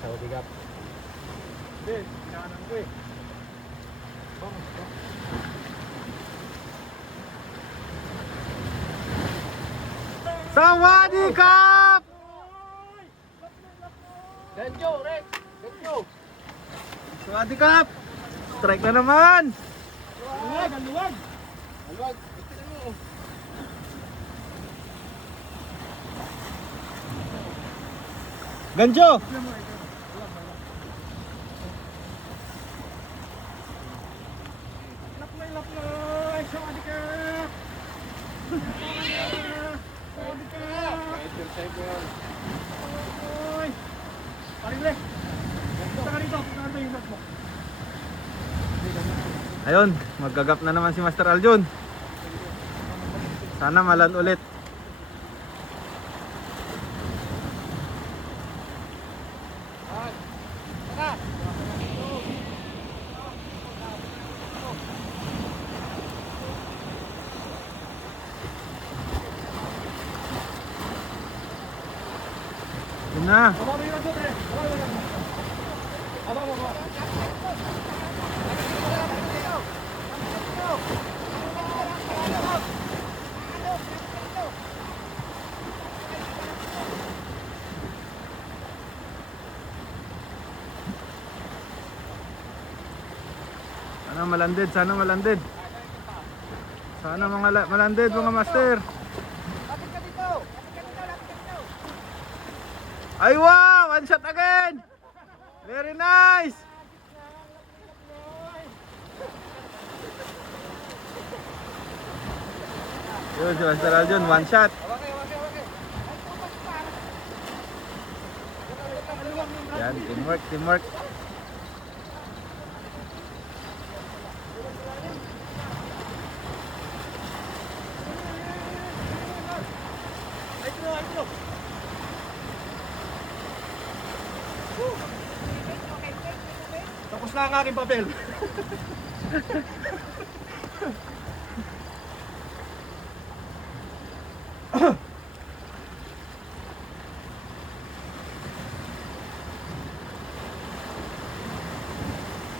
Saudi Cup. Hindi, pinaanan ko eh. Saudi Cup! Ganjo, Rex! Ganjo! Saudi Cup! Strike na naman! Luwag, ang luwag. Alwag! Ito mo! Ganjo! Laplay, Saudi Cup. Saudi Cup. Exercise mo yun. Oy. Parile. Punta ka dito, yung bat mo. Ayun, magagap na naman si Master Aljun. Sana malan ulit. Yun na. Baba mo yung ragot eh. Baba mo. Sana malandid, sana malandid. Sana malandid mga master. Ay wow! One shot again! Very nice! Yun si Master Aljun, one shot. Yan, teamwork, teamwork. Tapos na ang aking papel.